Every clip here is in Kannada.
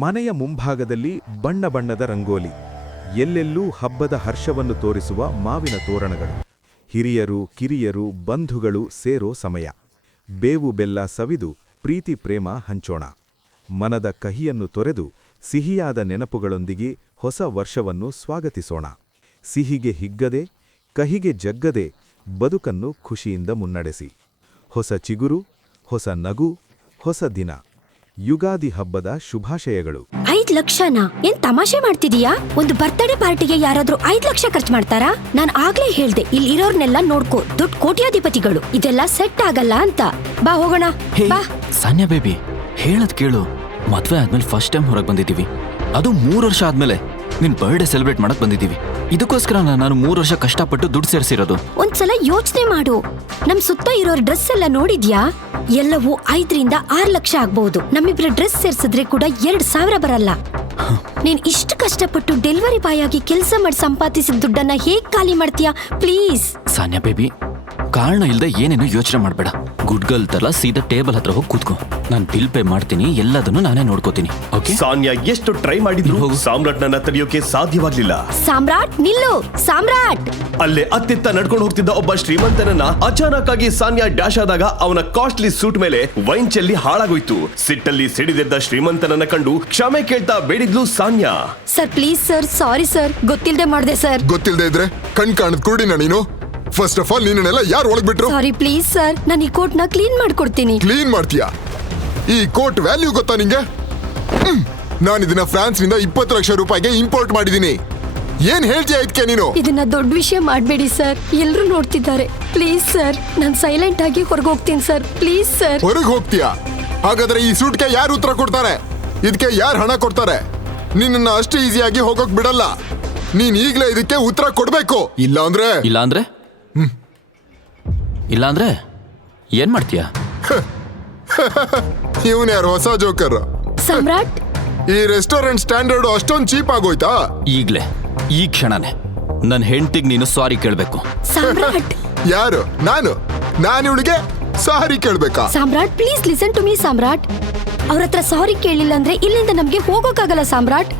ಮನೆಯ ಮುಂಭಾಗದಲ್ಲಿ ಬಣ್ಣ ಬಣ್ಣದ ರಂಗೋಲಿ, ಎಲ್ಲೆಲ್ಲೂ ಹಬ್ಬದ ಹರ್ಷವನ್ನು ತೋರಿಸುವ ಮಾವಿನ ತೋರಣಗಳು. ಹಿರಿಯರು ಕಿರಿಯರು ಬಂಧುಗಳು ಸೇರೋ ಸಮಯ. ಬೇವು ಬೆಲ್ಲ ಸವಿದು ಪ್ರೀತಿ ಪ್ರೇಮ ಹಂಚೋಣ. ಮನದ ಕಹಿಯನ್ನು ತೊರೆದು ಸಿಹಿಯಾದ ನೆನಪುಗಳೊಂದಿಗೆ ಹೊಸ ವರ್ಷವನ್ನು ಸ್ವಾಗತಿಸೋಣ. ಸಿಹಿಗೆ ಹಿಗ್ಗದೆ ಕಹಿಗೆ ಜಗ್ಗದೆ ಬದುಕನ್ನು ಖುಷಿಯಿಂದ ಮುನ್ನಡೆಸಿ. ಹೊಸ ಚಿಗುರು, ಹೊಸ ನಗು, ಹೊಸ ದಿನ. ಯುಗಾದಿ ಹಬ್ಬದ ಶುಭಾಶಯಗಳು. 5 ಲಕ್ಷನಾ? ಏನ್ ತಮಾಷೆ ಮಾಡ್ತಿದೀಯಾ? ಒಂದು ಬರ್ತ್ಡೇ ಪಾರ್ಟಿಗೆ ಯಾರಾದ್ರೂ 5 ಲಕ್ಷ ಖರ್ಚು ಮಾಡ್ತಾರಾ? ನಾನ್ ಆಗ್ಲೇ ಹೇಳ್ದೆ, ಇಲ್ಲಿ ಇರೋರ್ನೆಲ್ಲ ನೋಡ್ಕೋ, ದೊಡ್ಡ ಕೋಟ್ಯಾಧಿಪತಿಗಳು. ಇದೆಲ್ಲ ಸೆಟ್ ಆಗಲ್ಲ ಅಂತ. ಬಾ ಹೋಗೋಣ. ಬಾ ಸಾನ್ಯಾ ಬೇಬಿ, ಹೇಳದ್ ಕೇಳು. ಮದ್ವೆ ಆದ್ಮೇಲೆ ಫಸ್ಟ್ ಟೈಮ್ ಹೊರಗೆ ಬಂದಿದ್ದೀವಿ, ಅದು 3 ವರ್ಷ ಆದ್ಮೇಲೆ. ನಿನ್ ಬರ್ಡೇ ಸೆಲೆಬ್ರೇಟ್ ಮಾಡಕ್ ಬಂದಿದ್ದೀವಿ. ಇದಕ್ಕೋಸ್ಕರ ನಾನು 3 ವರ್ಷ ಕಷ್ಟಪಟ್ಟು ದುಡ್ಡು ಸೇರಿಸಿರೋದು. ಒಂದ್ಸಲ ಯೋಚನೆ ಮಾಡು. ನಮ್ ಸುತ್ತ ಇರೋರ್ ಡ್ರೆಸ್ ಎಲ್ಲ ನೋಡಿದ್ಯಾ? ಎಲ್ಲವೂ 5 ರಿಂದ 6 ಲಕ್ಷ ಆಗ್ಬಹುದು. ನಮ್ಮಿಬ್ರ ಡ್ರೆಸ್ ಸೇರ್ಸಿದ್ರೆ ಕೂಡ 2,000 ಬರಲ್ಲ. ನೀನ್ ಇಷ್ಟು ಕಷ್ಟಪಟ್ಟು ಡೆಲಿವರಿ ಬಾಯ್ ಆಗಿ ಕೆಲಸ ಮಾಡಿ ಸಂಪಾದಿಸಿದ ದುಡ್ಡನ್ನ ಹೇಗ್ ಖಾಲಿ ಮಾಡ್ತೀಯಾ? ಪ್ಲೀಸ್ ಸಾನ್ಯಾ ಬೇಬಿ, ಕಾರಣ ಇಲ್ದೆ ಏನೇನು ಯೋಚನೆ ಮಾಡ್ಬೇಡ. ಗುಡ್ ಗರ್ಲ್ ತರ ಸೀದಾ ಟೇಬಲ್ ಹತ್ರ ಹೋಗಿ ಕೂತ್ಕೋ. ನಾನು ಬಿಲ್ ಪೇ ಮಾಡ್ತೀನಿ, ಎಲ್ಲದನ್ನು ನಾನೇ ನೋಡ್ಕೋತೀನಿ. ಓಕೆ? ಸಾನ್ಯಾ ಎಷ್ಟು ಟ್ರೈ ಮಾಡಿದ್ರು ಸಾಮ್ರಾಟ್ನನ್ನ ತಡೆಯೋಕೆ ಸಾಧ್ಯವಾಗ್ಲಿಲ್ಲ. ಸಾಮ್ರಾಟ್ ನಿಲ್ಲು! ಸಾಮ್ರಾಟ್! ಅಲ್ಲೇ ಅತ್ತಿತ್ತ ನಡ್ಕೊಂಡು ಹೋಗ್ತಿದ್ದ ಒಬ್ಬ ಶ್ರೀಮಂತನನ್ನ ಅಚಾನಕ್ ಆಗಿ ಸಾನ್ಯಾ ಡ್ಯಾಶ್ ಆದಾಗ ಅವನ ಕಾಸ್ಟ್ಲಿ ಸೂಟ್ ಮೇಲೆ ವೈನ್ ಚೆಲ್ಲಿ ಹಾಳಾಗೋಯ್ತು. ಸಿಟ್ಟಲ್ಲಿ ಸಿಡಿದೆದ್ದ ಶ್ರೀಮಂತನನ್ನ ಕಂಡು ಕ್ಷಮೆ ಕೇಳ್ತಾ ಬೇಡಿದ್ಲು Sanya. Sir please sir, sorry sir, ಗೊತ್ತಿಲ್ದೆ ಮಾಡ್ದೆ ಸರ್. ಗೊತ್ತಿಲ್ದೆ ಇದ್ರೆ ಕಣ್ ಕಾಣದ್ ಕುರುಡಿನ ನೀನು? ಫಸ್ಟ್ ಆಫ್ ಆಲ್ ನೀನೆಲ್ಲ ಯಾರು ಒಳಗ್ ಬಿಟ್ರು? ಸಾರಿ ಪ್ಲೀಸ್ ಸರ್, ನಾನು ಈ ಕೋಟ್ ನ ಕ್ಲೀನ್ ಮಾಡ್ಕೊಡ್ತೀನಿ. ಕ್ಲೀನ್ ಮಾಡ್ತೀಯಾ? ಈ ಕೋಟ್ ವ್ಯಾಲ್ಯೂ ಗೊತ್ತಾ ನಿಂಗೆ? ನಾನು ಇದನ್ನ ಫ್ರಾನ್ಸ್ ನಿಂದ 20 ಲಕ್ಷ ರೂಪಾಯಿಗೆ ಇಂಪೋರ್ಟ್ ಮಾಡಿದೀನಿ. ಏನ್ ಹೇಳ್ತೀಯ ಇದಕ್ಕೆ ನೀನು? ಇದನ್ನ ದೊಡ್ಡ ವಿಷಯ ಮಾಡ್ಬೇಡಿ ಸರ್, ಎಲ್ರು ನೋಡ್ತಿದ್ದಾರೆ. ಪ್ಲೀಸ್ ಸರ್, ನಾನು ಸೈಲೆಂಟ್ ಆಗಿ ಹೊರಗೆ ಹೋಗ್ತೀನಿ ಸರ್. Please sir. ಹೊರಗೆ ಹೋಗ್ತೀಯಾ? ಹಾಗಾದ್ರೆ ಈ ಸೂಟ್ಗೆ ಯಾರು ಉತ್ತರ ಕೊಡ್ತಾರೆ? ಇದಕ್ಕೆ ಯಾರು ಹಣ ಕೊಡ್ತಾರೆ? ನಿನ್ನ ಅಷ್ಟು ಈಸಿಯಾಗಿ ಹೋಗೋಕ್ ಬಿಡಲ್ಲ. ನೀನ್ ಈಗ್ಲೇ ಇದಕ್ಕೆ ಉತ್ತರ ಕೊಡ್ಬೇಕು. ಇಲ್ಲಾಂದ್ರೆ ಏನ್ ಮಾಡ್ತೀಯಾ? ಇವನ್ ಯಾರು ಹೊಸ ಜೋಕರ್? ಸಾಮ್ರಾಟ್, ಈ ರೆಸ್ಟೋರೆಂಟ್ ಸ್ಟ್ಯಾಂಡರ್ಡ್ ಅಷ್ಟೊಂದು ಚೀಪ್ ಆಗೋಯ್ತಾ? ಈಗ್ಲೇ ಈ ಕ್ಷಣನೇ ನನ್ನ ಹೆಂಡತಿಗೆ ನೀನು ಸಾರಿ ಕೇಳ್ಬೇಕು. ಸಾಮ್ರಾಟ್. ಯಾರು? ನಾನು ಇವಳಿಗೆ ಸಾರಿ ಕೇಳ್ಬೇಕಾ? Samrat please listen to me Samrat. ಅವ್ರ ಹತ್ರ ಸಾರಿ ಕೇಳಿಲ್ಲ ಅಂದ್ರೆ ಇಲ್ಲಿಂದ ನಮ್ಗೆ ಹೋಗೋಕ್ಕಾಗಲ್ಲ Samrat.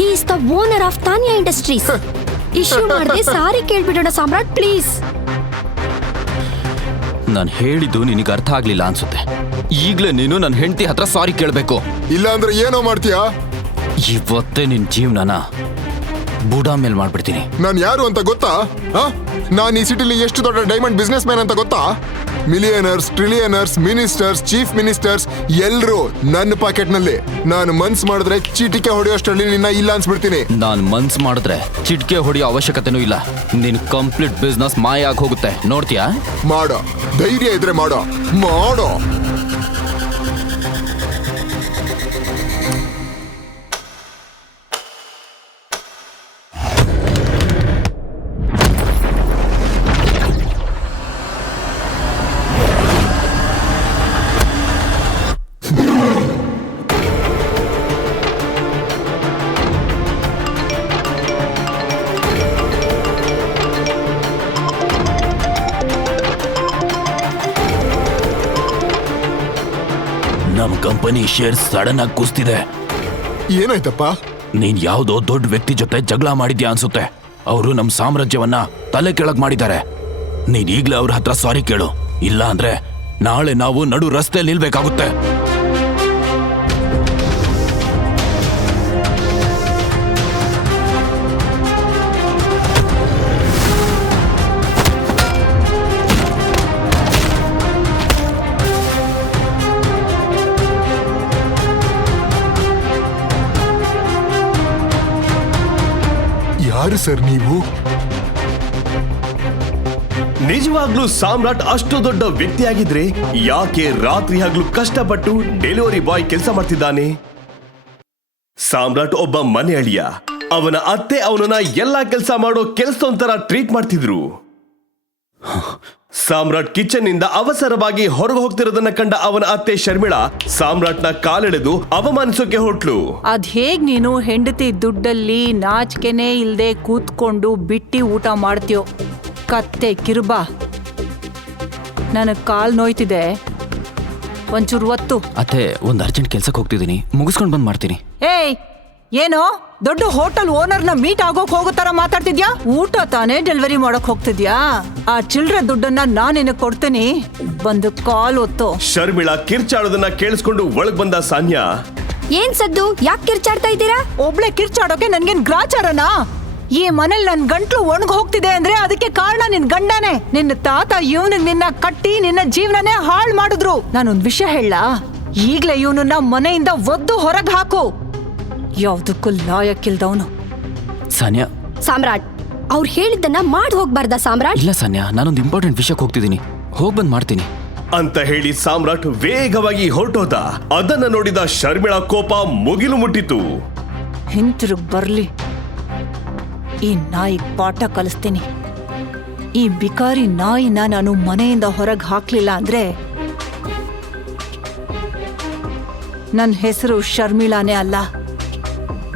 He is the owner of Taniya industries. Issue ಮಾಡದೆ ಸಾರಿ ಕೇಳ್ಬಿಡೋಣ ಸಾಮ್ರಾಟ್, ಪ್ಲೀಸ್. ನಾನು ಹೇಳಿದ್ದು ನಿನಗೆ ಅರ್ಥ ಆಗ್ಲಿಲ್ಲ ಅನ್ಸುತ್ತೆ. ಈಗ್ಲೇ ನೀನು ನನ್ನ ಹೆಂಡತಿ ಹತ್ರ ಸಾರಿ ಕೇಳ್ಬೇಕು. ಇಲ್ಲ ಅಂದ್ರೆ ಏನೋ ಮಾಡ್ತೀಯಾ? ಇವತ್ತೇ ನಿನ್ ಜೀವನನ ಬುಡಾ ಮೇಲ್ ಮಾಡ್ಬಿಡ್ತೀನಿ. ನಾನು ಯಾರು ಅಂತ ಗೊತ್ತಾ? ನಾನು ಈ ಸಿಟಿಲಿ ಎಷ್ಟು ದೊಡ್ಡ ಡೈಮಂಡ್ ಬಿಸ್ನೆಸ್ ಮ್ಯಾನ್ ಅಂತ ಗೊತ್ತಾ? ಮಿಲಿಯನರ್ಸ್, ಟ್ರಿಲಿಯನರ್ಸ್, ಮಿನಿಸ್ಟರ್ಸ್, ಚೀಫ್ ಮಿನಿಸ್ಟರ್ಸ್ ಎಲ್ಲರೂ ನನ್ನ ಪಾಕೆಟ್ ನಲ್ಲಿ. ನಾನು ಮನ್ಸ್ ಮಾಡಿದ್ರೆ ಚೀಟಿಕೆ ಹೊಡೆಯೋಷ್ಟರಲ್ಲಿ ನಿನ್ನ ಇಲ್ಲ ಅನ್ಸ್ಬಿಡ್ತೀನಿ. ನಾನು ಮನ್ಸ್ ಮಾಡಿದ್ರೆ ಚಿಟಿಕೆ ಹೊಡೆಯೋ ಅವಶ್ಯಕತೆನೂ ಇಲ್ಲ. ನಿನ್ ಕಂಪ್ಲೀಟ್ ಬಿಸ್ನೆಸ್ ಮಾಯ ಆಗಿ ಹೋಗುತ್ತೆ. ನೋಡ್ತೀಯಾ? ಮಾಡೋ, ಧೈರ್ಯ ಇದ್ರೆ ಮಾಡೋ. ನಮ್ ಕಂಪನಿ ಶೇರ್ ಸಡನ್ ಆಗಿ ಕುಸ್ತಿದೆ. ಏನಾಯ್ತಪ್ಪ? ನೀನ್ ಯಾವ್ದೋ ದೊಡ್ಡ ವ್ಯಕ್ತಿ ಜೊತೆ ಜಗಳ ಮಾಡಿದ್ಯಾ ಅನ್ಸುತ್ತೆ. ಅವರು ನಮ್ ಸಾಮ್ರಾಜ್ಯವನ್ನ ತಲೆ ಕೆಳಗ್ ಮಾಡಿದ್ದಾರೆ. ನೀನ್ ಈಗ್ಲೇ ಅವ್ರ ಹತ್ರ ಸಾರಿ ಕೇಳು. ಇಲ್ಲ ಅಂದ್ರೆ ನಾಳೆ ನಾವು ನಡು ರಸ್ತೆ ನಿಲ್ಬೇಕಾಗುತ್ತೆ. ಯಾರು ಸರ್ ನೀವು? ನಿಜವಾಗ್ಲೂ ಸಾಮ್ರಾಟ್ ಅಷ್ಟು ದೊಡ್ಡ ವ್ಯಕ್ತಿಯಾಗಿದ್ರೆ ಯಾಕೆ ರಾತ್ರಿ ಹಗಲು ಕಷ್ಟಪಟ್ಟು ಡೆಲಿವರಿ ಬಾಯ್ ಕೆಲಸ ಮಾಡ್ತಿದ್ದಾನೆ? ಸಾಮ್ರಾಟ್ ಒಬ್ಬ ಮನೆ ಅಳಿಯ. ಅವನ ಅತ್ತೆ ಅವನನ್ನ ಎಲ್ಲಾ ಕೆಲಸ ಮಾಡೋ ಕೆಲಸದೊಂಥರ ಟ್ರೀಟ್ ಮಾಡ್ತಿದ್ರು. ಸಾಮ್ರಾಟ್ ಕಿಚನ್ ನಿಂದ ಅವಸರವಾಗಿ ಹೊರಗೆ ಹೋಗ್ತಿರೋದನ್ನ ಕಂಡ ಅವನ ಅತ್ತೆ ಶರ್ಮಿಳಾ ಸಾಮ್ರಾಟ್ನ ಕಾಲೆಳೆದು ಅವಮಾನಿಸೋಕೆ ಹೊಟ್ಲು. ಅದ್ ಹೇಗ್ ನೀನು ಹೆಂಡತಿ ದುಡ್ಡಲ್ಲಿ ನಾಚಿಕೆನೇ ಇಲ್ದೆ ಕೂತ್ಕೊಂಡು ಬಿಟ್ಟಿ ಊಟ ಮಾಡ್ತೀಯೋ? ಕತ್ತೆ ಕಿರುಬಾ, ನನಗ್ ಕಾಲ್ ನೋಯ್ತಿದೆ, ಒಂಚೂರು ಒತ್ತು. ಅತ್ತೆ ಒಂದು ಅರ್ಜೆಂಟ್ ಕೆಲ್ಸಕ್ಕೆ ಹೋಗ್ತಿದ್ದೀನಿ, ಮುಗಿಸ್ಕೊಂಡು ಬಂದು ಮಾಡ್ತೀನಿ. ಏಯ್, ಏನೋ ದೊಡ್ಡ ಹೋಟೆಲ್ ಓನರ್ನ ಮೀಟ್ ಆಗೋಕ್ ಹೋಗೋ ತರ ಮಾತಾಡ್ತಿದ್ಯಾ? ಊಟ ತಾನೇ ಡೆಲಿವರಿ ಮಾಡಕ್ ಹೋಗ್ತಿದ್ಯಾ? ಆ ಚಿಲ್ಡ್ರೆ ದುಡ್ಡನ್ನ ನಾನಿನ ಕೊಡ್ತೀನಿ, ಬಂದು ಕಾಲ್ ಒತ್ತು. ಶರ್ಮಿಳಾ ಕಿರ್ಚಾಡೋದನ್ನ ಕೇಳಿಸ್ಕೊಂಡು ಒಳಗ್ ಬಂದ ಸಾನ್ಯಾ. ಏನ್ ಸದ್ದು, ಯಾಕೆ ಕಿರ್ಚಾಡ್ತಾ ಇದ್ದೀರಾ? ಒಬ್ಳೆ ಕಿರ್ಚಾಡೋಕೆ ನನ್ಗೇನ್ ಗ್ರಾಚಾರನಾ? ಈ ಮನೇಲಿ ನನ್ ಗಂಟ್ಲು ಒಣಗ್ ಹೋಗ್ತಿದೆ ಅಂದ್ರೆ ಅದಕ್ಕೆ ಕಾರಣ ನಿನ್ ಗಂಡನೇ. ನಿನ್ನ ತಾತ ಇವನಿಗೆ ನಿನ್ನ ಕಟ್ಟಿ ನಿನ್ನ ಜೀವನನೇ ಹಾಳ್ ಮಾಡಿದ್ರು. ನಾನೊಂದ್ ವಿಷಯ ಹೇಳ, ಈಗ್ಲೇ ಇವನನ್ನ ಮನೆಯಿಂದ ಒದ್ದು ಹೊರಗ್ ಹಾಕು. ಯಾವ್ದಕ್ಕೂ ಲಾಯಕ್ಕಿಲ್ದವನು. ಸಾನ್ಯಾ. ಸಾಮ್ರಾಟ್, ಅವ್ರು ಹೇಳಿದ್ದನ್ನ ಮಾಡಿ ಹೋಗ್ಬಾರ್ದ ಸಾಮ್ರಾಟ್? ಇಲ್ಲ ಸಾನ್ಯಾ, ನಾನೊಂದು ಇಂಪಾರ್ಟೆಂಟ್ ವಿಷಯಕ್ಕೆ ಹೋಗ್ತಿದ್ದೀನಿ, ಹೋಗ್ ಬಂದ್ ಮಾಡ್ತೀನಿ ಅಂತ ಹೇಳಿ ಸಾಮ್ರಾಟ್ ವೇಗವಾಗಿ ಹೊರಟೋದ. ಅದನ್ನ ನೋಡಿದ ಶರ್ಮಿಳಾ ಕೋಪ ಮುಗಿಲು ಮುಟ್ಟಿತು. ಹಿಂತಿರುಗ್ ಬರ್ಲಿ, ಈ ನಾಯಿಗ್ ಪಾಠ ಕಲಿಸ್ತೀನಿ. ಈ ಬಿಕಾರಿ ನಾಯಿನ ನಾನು ಮನೆಯಿಂದ ಹೊರಗೆ ಹಾಕ್ಲಿಲ್ಲ ಅಂದ್ರೆ ನನ್ನ ಹೆಸರು ಶರ್ಮಿಳಾನೇ ಅಲ್ಲ.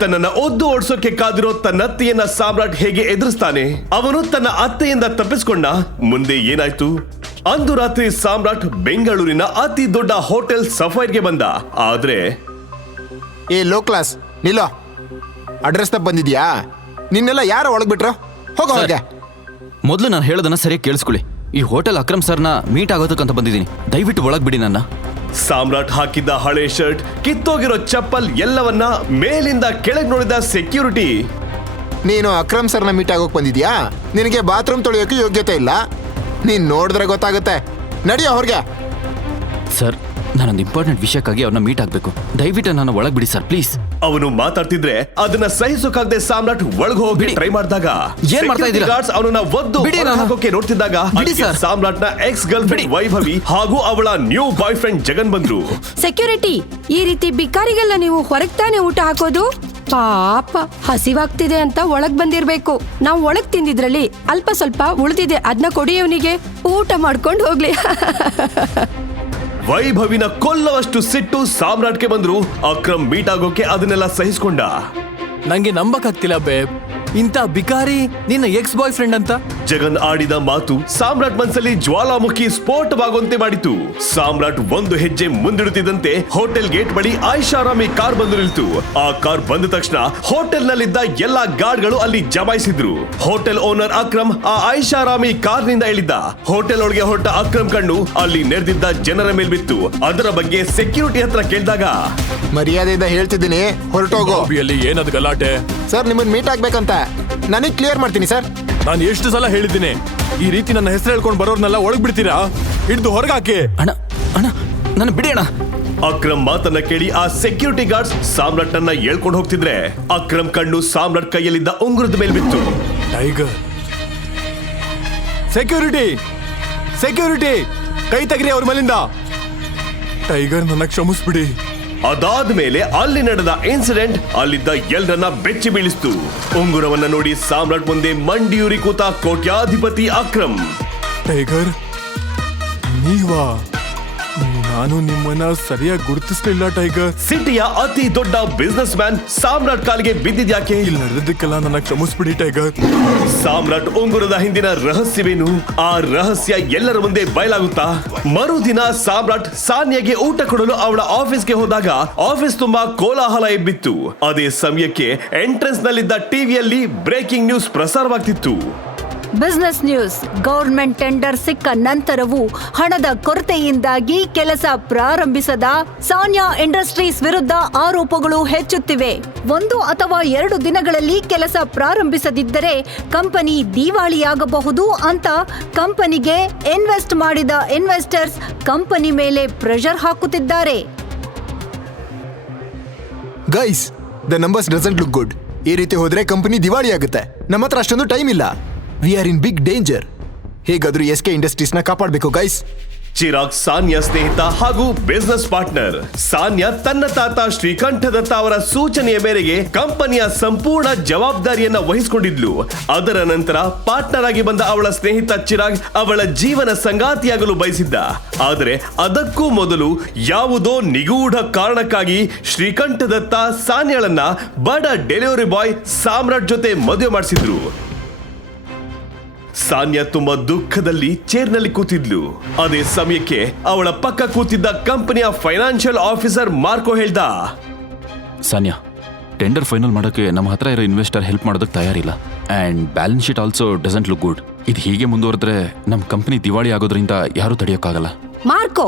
ತನ್ನನ್ನ ಒದ್ದು ಓಡಿಸೋಕೆ ಕಾದಿರೋ ತನ್ನ ಅತ್ತೆಯನ್ನ ಸಾಮ್ರಾಟ್ ಹೇಗೆ ಎದುರಿಸ್ತಾನೆ? ಅವನು ತನ್ನ ಅತ್ತೆಯಿಂದ ತಪ್ಪಿಸ್ಕೊಂಡ. ಮುಂದೆ ಏನಾಯ್ತು? ಅಂದು ರಾತ್ರಿ ಸಾಮ್ರಾಟ್ ಬೆಂಗಳೂರಿನ ಅತಿ ದೊಡ್ಡ ಹೋಟೆಲ್ ಸಫೈರ್ಗೆ ಬಂದ. ಆದ್ರೆ ಏ ಲೋ ಕ್ಲಾಸ್, ನಿಲ್ಲೋ. ಅಡ್ರೆಸ್ ತಪ್ಪ ಬಂದಿದ್ಯಾ? ನಿನ್ನೆಲ್ಲ ಯಾರ ಒಳಗ್ ಬಿಟ್ರು? ಹೋಗೋ ಹೊರಗೆ. ಮೊದಲು ನಾನು ಹೇಳೋದನ್ನ ಸರಿಯಾಗಿ ಕೇಳಿಸ್ಕೊಳ್ಳಿ. ಈ ಹೋಟೆಲ್ ಅಕ್ರಮ್ ಸರ್ನ ಮೀಟ್ ಆಗೋದಕ್ಕಂತ ಬಂದಿದ್ದೀನಿ, ದಯವಿಟ್ಟು ಒಳಗ್ ಬಿಡಿ ನನ್ನ. ಸಾಮ್ರಾಟ್ ಹಾಕಿದ್ದ ಹಳೆ ಶರ್ಟ್, ಕಿತ್ತೋಗಿರೋ ಚಪ್ಪಲ್ ಎಲ್ಲವನ್ನ ಮೇಲಿಂದ ಕೆಳಗೆ ನೋಡಿದ ಸೆಕ್ಯೂರಿಟಿ. ನೀನು ಅಕ್ರಮ್ ಸರ್ನ ಮೀಟ್ ಆಗೋಕ್ ಬಂದಿದ್ಯಾ? ನಿನಗೆ ಬಾತ್ರೂಮ್ ತೊಳೆಯೋಕೆ ಯೋಗ್ಯತೆ ಇಲ್ಲ. ನೀನ್ ನೋಡಿದ್ರೆ ಗೊತ್ತಾಗುತ್ತೆ. ನಡಿಯೋ ಹೊರಗೆ. ಸರ್, ನಾನೊಂದು ಇಂಪಾರ್ಟೆಂಟ್ ವಿಷಯಕ್ಕಾಗಿ ಅವ್ರನ್ನ ಮೀಟ್ ಆಗ್ಬೇಕು, ದಯವಿಟ್ಟು ನನ್ನ ಒಳಗ್ ಬಿಡಿ ಸರ್, ಪ್ಲೀಸ್. ಅವನು ಮಾತಾಡ್ತಿದ್ರೆ ಅದನ್ನ ಸಹಿಸೋಕಾಗದೆ ಸಾಮ್ರಾಟ್ ಒಳಗೆ ಹೋಗಿ ಬಿಡಿ. ಟ್ರೈ ಮಾಡಿದಾಗ ಏನ್ ಮಾಡ್ತಾ ಇದ್ದೀರಾ? ಗಾರ್ಡ್ಸ್ ಅವನನ್ನ ಒದ್ದು ಬಿಡಿ ಹೊರಗೆ ನನ್ನ. ಹಾಕೋಕೆ ನೋಡ್ತಿದ್ದಾಗ ಬಿಡಿ ಅಲ್ಲಿಗೆ ಸರ್. ಸಾಮ್ರಾಟ್ನ ಎಕ್ಸ್ ಗರ್ಲ್ ಫ್ರೆಂಡ್ ಬಿಡಿ. ವೈಭವಿ ಹಾಗೂ ಅವಳ ನ್ಯೂ ಬಾಯ್ ಫ್ರೆಂಡ್ ಜಗನ್ ಬಂದ್ರು. ಸೆಕ್ಯೂರಿಟಿ, ಈ ರೀತಿ ಬಿಕಾರಿಗೆಲ್ಲ ನೀವು ಹೊರಗ್ ತಾನೇ ಊಟ ಹಾಕೋದು? ಪಾಪ, ಹಸಿವಾಗ್ತಿದೆ ಅಂತ ಒಳಗ್ ಬಂದಿರ್ಬೇಕು. ನಾವು ಒಳಗ್ ತಿಂದಿದ್ರಲ್ಲಿ ಅಲ್ಪ ಸ್ವಲ್ಪ ಉಳಿದಿದೆ, ಅದನ್ನ ಕೊಡಿ ಅವನಿಗೆ, ಊಟ ಮಾಡ್ಕೊಂಡು ಹೋಗ್ಲಿ. ವೈಭವಿನ ಕೊಲ್ಲುವಷ್ಟು ಸಿಟ್ಟು ಸಾಮ್ರಾಟ್ಗೆ ಬಂದ್ರು. ಅಕ್ರಮ್ ಮೀಟ್ ಆಗೋಕೆ ಅದನ್ನೆಲ್ಲ ಸಹಿಸ್ಕೊಂಡ. ನಂಗೆ ನಂಬಕ್ಕಾಗ್ತಿಲ್ಲ ಬೇಬ್, ಇಂಥ ಬಿಕಾರಿ ನಿನ್ನ ಎಕ್ಸ್ ಬಾಯ್ ಫ್ರೆಂಡ್ ಅಂತ. ಜಗನ್ ಆಡಿದ ಮಾತು ಸಾಮ್ರಾಟ್ ಮನಸ್ಸಲ್ಲಿ ಜ್ವಾಲಾಮುಖಿ ಸ್ಫೋಟವಾಗುವಂತೆ ಮಾಡಿತು. ಸಾಮ್ರಾಟ್ ಒಂದು ಹೆಜ್ಜೆ ಮುಂದಿಡುತ್ತಿದ್ದಂತೆ ಹೋಟೆಲ್ ಗೇಟ್ ಬಳಿ ಐಷಾರಾಮಿ ಕಾರ್ ಬಂದು ನಿಲ್ತು. ಆ ಕಾರ್ ಬಂದ ತಕ್ಷಣ ಹೋಟೆಲ್ ನಲ್ಲಿದ್ದ ಎಲ್ಲಾ ಗಾರ್ಡ್ಗಳು ಅಲ್ಲಿ ಜಮಾಯಿಸಿದ್ರು. ಹೋಟೆಲ್ ಓನರ್ ಅಕ್ರಮ್ ಆ ಐಷಾರಾಮಿ ಕಾರ್ ನಿಂದ ಇಳಿದ. ಹೋಟೆಲ್ ಒಳಗೆ ಹೊರಟ ಅಕ್ರಮ್ ಕಣ್ಣು ಅಲ್ಲಿ ನೆರೆದಿದ್ದ ಜನರ ಮೇಲೆ ಬಿತ್ತು. ಅದರ ಬಗ್ಗೆ ಸೆಕ್ಯೂರಿಟಿ ಹತ್ರ ಕೇಳಿದಾಗ, ಮರ್ಯಾದೆಯಿಂದ ಹೇಳ್ತಿದ್ದೀನಿ, ಹೊರಟೋಗೋ. ಲಾಬಿಯಲ್ಲಿ ಏನದು ಗಲಾಟೆ? ಸರ್, ನಿಮ್ಮನ್ನ ಮೀಟ್ ಆಗ್ಬೇಕಂತ ನನಗೆ ಕ್ಲಿಯರ್ ಮಾಡ್ತೀನಿ ಸರ್. ನಾನು ಎಷ್ಟು ಸಲ ಹೇಳಿದ್ದೀನಿ, ಈ ರೀತಿ ನನ್ನ ಹೆಸರು ಹೇಳ್ಕೊಂಡು ಬರೋರ್ನೆಲ್ಲ ಒಳಗ್ ಬಿಡ್ತೀರಾ? ಹಿಡಿದು ಹೊರಗಾಕಿ. ಅಣ್ಣ ಅಣ್ಣ, ನನ್ನ ಬಿಡಿ ಅಣ್ಣ. ಅಕ್ರಮ್ ಮಾತನ್ನ ಕೇಳಿ ಆ ಸೆಕ್ಯೂರಿಟಿ ಗಾರ್ಡ್ಸ್ ಸಾಮ್ರಾಟ್ ಅನ್ನ ಹೇಳ್ಕೊಂಡು ಹೋಗ್ತಿದ್ರೆ ಅಕ್ರಮ್ ಕಣ್ಣು ಸಾಮ್ರಾಟ್ ಕೈಯಲ್ಲಿದ್ದ ಉಂಗುರದ ಮೇಲೆ ಬಿತ್ತು. ಟೈಗರ್, ಸೆಕ್ಯೂರಿಟಿ, ಸೆಕ್ಯೂರಿಟಿ, ಕೈ ತೆಗ್ರಿ ಅವ್ರ ಮೇಲಿಂದ. ಟೈಗರ್, ನನ್ನ ಕ್ಷಮಿಸ್ಬಿಡಿ. ಅದಾದ್ಮೇಲೆ ಅಲ್ಲಿ ನಡೆದ ಇನ್ಸಿಡೆಂಟ್ ಅಲ್ಲಿದ್ದ ಎಲ್ಲರನ್ನ ಬೆಚ್ಚಿ ಬೀಳಿಸ್ತು. ಉಂಗುರವನ್ನ ನೋಡಿ ಸಾಮ್ರಾಟ್ ಮುಂದೆ ಮಂಡಿಯೂರಿ ಕೂತ ಕೋಟ್ಯಾಧಿಪತಿ ಅಕ್ರಮ್. ಟೈಗರ್, ನೀವಾ? ನಾನು ನಿಮ್ಮನ್ನ ಸರಿಯಾಗಿ ಗುರುತಿಸ್ಲಿಲ್ಲ ಟೈಗರ್. ಸಿಟಿಯ ಅತಿ ದೊಡ್ಡ ಬಿಸ್ನೆಸ್ ಮ್ಯಾನ್ ಸಾಮ್ರಾಟ್ ಕಾಲಿಗೆ ಬಿದ್ದಿದ್ಯಾಕೆ? ಇಲ್ಲಿ ನಡೆದಕ್ಕೆಲ್ಲ ನನ್ನ ಕ್ಷಮಿಸ್ಬಿಡಿ ಟೈಗರ್. ಸಾಮ್ರಾಟ್ ಉಂಗುರದ ಹಿಂದಿನ ರಹಸ್ಯವೇನು? ಆ ರಹಸ್ಯ ಎಲ್ಲರ ಮುಂದೆ ಬಯಲಾಗುತ್ತಾ? ಮರುದಿನ ಸಾಮ್ರಾಟ್ ಸಾನ್ಯಾಗೆ ಊಟ ಕೊಡಲು ಅವಳ ಆಫೀಸ್ಗೆ ಹೋದಾಗ ಆಫೀಸ್ ತುಂಬಾ ಕೋಲಾಹಲ ಎಬ್ಬಿತ್ತು. ಅದೇ ಸಮಯಕ್ಕೆ ಎಂಟ್ರೆನ್ಸ್ ನಲ್ಲಿದ್ದ ಟಿವಿಯಲ್ಲಿ ಬ್ರೇಕಿಂಗ್ ನ್ಯೂಸ್ ಪ್ರಸಾರವಾಗ್ತಿತ್ತು. Business news. ಗೌರ್ಮೆಂಟ್ ಟೆಂಡರ್ ಸಿಕ್ಕ ನಂತರವೂ ಹಣದ ಕೊರತೆಯಿಂದಾಗಿ ಕೆಲಸ ಪ್ರಾರಂಭಿಸದ ಸಾನ್ಯಾ ಇಂಡಸ್ಟ್ರೀಸ್ ವಿರುದ್ಧ ಆರೋಪಗಳು ಹೆಚ್ಚುತ್ತಿವೆ. 1 ಅಥವಾ 2 ದಿನಗಳಲ್ಲಿ ಕೆಲಸ ಪ್ರಾರಂಭಿಸದಿದ್ದರೆ ಕಂಪನಿ ದಿವಾಳಿಯಾಗಬಹುದು ಅಂತ ಕಂಪನಿಗೆ ಇನ್ವೆಸ್ಟ್ ಮಾಡಿದ ಇನ್ವೆಸ್ಟರ್ಸ್ ಕಂಪನಿ ಮೇಲೆ ಪ್ರೆಷರ್ ಹಾಕುತ್ತಿದ್ದಾರೆ. Guys, the numbers doesn't look good. ಈ ರೀತಿ ಹೋದ್ರೆ ಕಂಪನಿ ದಿವಾಳಿ ಆಗುತ್ತೆ. ನಮ್ಮ ಹತ್ರ ಅಷ್ಟೊಂದು ಟೈಮ್ ಇಲ್ಲ. We are in big danger. ಹೇಗಾದ್ರೂ ಎಸ್ ಕೆ ಇಂಡಸ್ಟ್ರೀಸ್ ನ ಕಾಪಾಡಬೇಕು ಗೈಸ್. ಚಿರಾಗ್ ಸಾನ್ಯಾ ಸ್ನೇಹಿತ ಹಾಗೂ ಬಿಸ್ನೆಸ್ ಪಾರ್ಟ್ನರ್. ಸಾನ್ಯಾ ತನ್ನ ತಾತ ಶ್ರೀಕಂಠ ದತ್ತ ಅವರ ಸೂಚನೆಯ ಮೇರೆಗೆ ಕಂಪನಿಯ ಸಂಪೂರ್ಣ ಜವಾಬ್ದಾರಿಯನ್ನ ವಹಿಸಿಕೊಂಡಿದ್ಲು. ಅದರ ನಂತರ ಪಾರ್ಟ್ನರ್ ಆಗಿ ಬಂದ ಅವಳ ಸ್ನೇಹಿತ ಚಿರಾಗ್ ಅವಳ ಜೀವನ ಸಂಗಾತಿಯಾಗಲು ಬಯಸಿದ್ದ. ಆದರೆ ಅದಕ್ಕೂ ಮೊದಲು ಯಾವುದೋ ನಿಗೂಢ ಕಾರಣಕ್ಕಾಗಿ ಶ್ರೀಕಂಠ ದತ್ತ ಸಾನ್ಯಾಳನ್ನ ಬಡ ಡೆಲಿವರಿ ಬಾಯ್ ಸಾಮ್ರಾಟ್ ಜೊತೆ ಮದುವೆ ಮಾಡಿಸಿದ್ರು. ಸಾನ್ಯಾ ತುಂಬಾ ದುಃಖದಲ್ಲಿ ಚೇರ್ನಲ್ಲಿ ಕೂತಿದ್ಲು. ಅದೇ ಸಮಯಕ್ಕೆ ಅವಳ ಪಕ್ಕ ಕೂತಿದ್ದ ಕಂಪನಿಯ ಫೈನಾನ್ಷಿಯಲ್ ಆಫೀಸರ್ ಮಾರ್ಕೋ ಹೇಳ್ದ, ಸಾನ್ಯಾ, ಟೆಂಡರ್ ಫೈನಲ್ ಮಾಡೋಕೆ ನಮ್ಮ ಹತ್ರ ಇರೋ ಇನ್ವೆಸ್ಟರ್ ಹೆಲ್ಪ್ ಮಾಡೋದಕ್ಕೆ ತಯಾರಿಲ್ಲ. And balance sheet also doesn't look good. ಇದು ಹೀಗೆ ಮುಂದುವರೆದ್ರೆ ನಮ್ಮ ಕಂಪನಿ ದಿವಾಳಿ ಆಗೋದ್ರಿಂದ ಯಾರೂ ತಡೆಯೋಕ್ಕಾಗಲ್ಲ. Marco,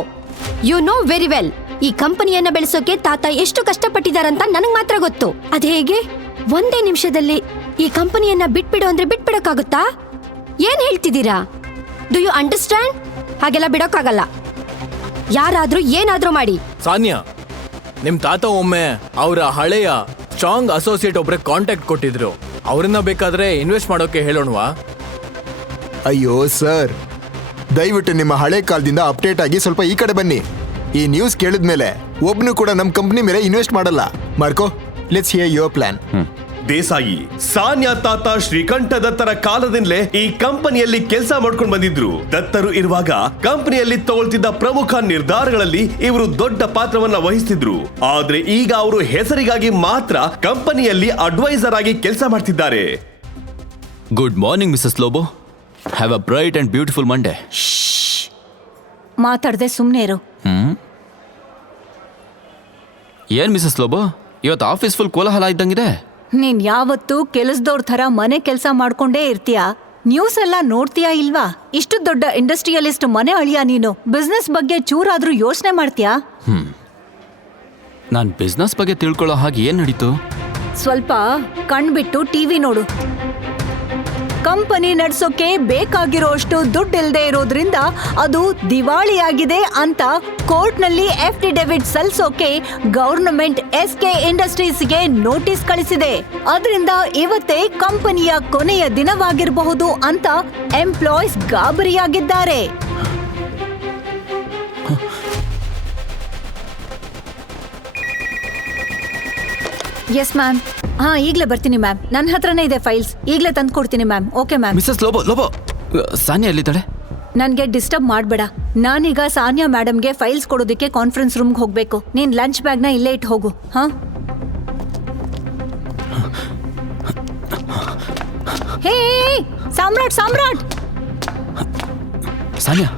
you know very well, ಈ ಕಂಪನಿಯನ್ನ ಬೆಳೆಸೋಕೆ ತಾತ ಎಷ್ಟು ಕಷ್ಟಪಟ್ಟಿದಾರಂತ ನನಗ್ ಮಾತ್ರ ಗೊತ್ತು. ಅದ್ ಹೇಗೆ ಒಂದೇ ನಿಮಿಷದಲ್ಲಿ ಈ ಕಂಪನಿಯನ್ನ ಬಿಟ್ಬಿಡು ಅಂದ್ರೆ ಬಿಟ್ಬಿಡಕ್ಕಾಗುತ್ತಾ? ಏನ್ ಹೇಳ್ತಿದ್ದೀರಾ? Do you understand? ಹಾಗೆಲ್ಲ ಬಿಡೋಕ್ಕಾಗಲ್ಲ. ಯಾರಾದ್ರೂ ಏನಾದ್ರೂ ಮಾಡಿ. ಸಾನ್ಯಾ, ನಿಮ್ ತಾತ ಒಮ್ಮೆ ಅವರ ಹಳೆಯ ಸ್ಟ್ರಾಂಗ್ ಅಸೋಸಿಯೇಟ್ ಒಬ್ರೆ ಕಾಂಟ್ಯಾಕ್ಟ್ ಕೊಟ್ಟಿದ್ರು. ಅವ್ರನ್ನ ಬೇಕಾದ್ರೆ ಇನ್ವೆಸ್ಟ್ ಮಾಡೋಕೆ ಹೇಳೋಣವಾ? ಅಯ್ಯೋ ಸರ್, ದಯವಿಟ್ಟು ನಿಮ್ಮ ಹಳೆ ಕಾಲದಿಂದ ಅಪ್ಡೇಟ್ ಆಗಿ ಸ್ವಲ್ಪ ಈ ಕಡೆ ಬನ್ನಿ. ಈ ನ್ಯೂಸ್ ಕೇಳಿದ್ಮೇಲೆ ಒಬ್ನು ಕೂಡ ನಮ್ಮ ಕಂಪ್ನಿ ಮೇಲೆ ಇನ್ವೆಸ್ಟ್ ಮಾಡಲ್ಲ. Marco, let's hear your plan. Desai, Sanya ತಾತ ಶ್ರೀಕಂಠ ದತ್ತರ ಕಾಲದಿಂದಲೇ ಈ ಕಂಪನಿಯಲ್ಲಿ ಕೆಲಸ ಮಾಡ್ಕೊಂಡು ಬಂದಿದ್ರು. ದತ್ತರು ಇರುವಾಗ ಕಂಪನಿಯಲ್ಲಿ ತಗೊಳ್ತಿದ್ದ ಪ್ರಮುಖ ನಿರ್ಧಾರಗಳಲ್ಲಿ ಇವರು ದೊಡ್ಡ ಪಾತ್ರವನ್ನ ವಹಿಸ್ತಿದ್ರು. ಆದ್ರೆ ಈಗ ಅವರು ಹೆಸರಿಗಾಗಿ ಮಾತ್ರ ಕಂಪನಿಯಲ್ಲಿ ಅಡ್ವೈಸರ್ ಆಗಿ ಕೆಲಸ ಮಾಡ್ತಿದ್ದಾರೆ. Good morning Mrs Lobo. Have a bright and beautiful Monday. ಮಾತಾಡದೆ ಸುಮ್ಮನೆ ಇರು. ಏನ್ ಮಿಸಸ್ ಲೋಬೋ, ಇವತ್ತು ಆಫೀಸ್ ಫುಲ್ ಕೋಲಾಹಲ ಇದ್ದಂಗಿದೆ. ನೀನ್ ಯಾವತ್ತೂ ಕೆಲಸದವ್ರ ಥರ ಮನೆ ಕೆಲಸ ಮಾಡ್ಕೊಂಡೇ ಇರ್ತೀಯಾ? ನ್ಯೂಸ್ ಎಲ್ಲ ನೋಡ್ತೀಯಾ ಇಲ್ವಾ? ಇಷ್ಟು ದೊಡ್ಡ ಇಂಡಸ್ಟ್ರಿಯಲಿಸ್ಟ್ ಮನೆ ಅಳಿಯ ನೀನು. ಬಿಸ್ನೆಸ್ ಬಗ್ಗೆ ಚೂರಾದ್ರೂ ಯೋಚನೆ ಮಾಡ್ತೀಯಾ? ನಾನು ಬಿಸ್ನೆಸ್ ಬಗ್ಗೆ ತಿಳ್ಕೊಳ್ಳೋ ಹಾಗೆ ಏನ್ ನಡೀತು? ಸ್ವಲ್ಪ ಕಣ್ಬಿಟ್ಟು ಟಿವಿ ನೋಡು. ಕಂಪನಿ ನಡ್ಸೋಕೆ ಬೇಕಾಗಿರೋಷ್ಟು ದುಡ್ಡು ಇಲ್ಲದೆ ಇರೋದ್ರಿಂದ ಅದು ದಿವಾಳಿಯಾಗಿದೆ ಅಂತ ಕೋರ್ಟ್ನಲ್ಲಿ ಎಫಿಡವಿಟ್ ಸಲ್ಲಿಸೋಕೆ ಗವರ್ನಮೆಂಟ್ SK ಇಂಡಸ್ಟ್ರೀಸ್ಗೆ ನೋಟಿಸ್ ಕಳಿಸಿದೆ. ಅದರಿಂದ ಇವತ್ತೇ ಕಂಪನಿಯ ಕೊನೆಯ ದಿನವಾಗಿರಬಹುದು ಅಂತ ಎಂಪ್ಲಾಯೀಸ್ ಗಾಬರಿಯಾಗಿದ್ದಾರೆ. Yes ma'am. ಹಾ, ಈಗಲೇ ಬರ್ತೀನಿ ಮ್ಯಾಮ್. ನನ್ನ ಹತ್ರನೇ ಇದೆ ಫೈಲ್ಸ್. ಈಗಲೇ ತಂದು ಕೊಡ್ತೀನಿ ma'am. Okay ma'am. Mrs Lobo, Lobo, Sanya ಎಲ್ಲಿದ್ದಾಳೆ? ನನ್ಗೆ ಡಿಸ್ಟರ್ಬ್ ಮಾಡಬೇಡ. ನಾನೀಗ ಸಾನ್ಯಾ ಮೇಡಮ್ಗೆ ಫೈಲ್ಸ್ ಕೊಡೋದಕ್ಕೆ ಕಾನ್ಫರೆನ್ಸ್ ರೂಮ್ಗೆ ಹೋಗ್ಬೇಕು. ನೀನ್ ಲಂಚ್ ಬ್ಯಾಗ್ನ ಇಲ್ಲೇ ಇಟ್ಟು ಹೋಗು. ಹಾ, ಹೇ ಸಾಮ್ರಾಟ್, ಸಾಮ್ರಾಟ್. ಸಾನ್ಯಾ,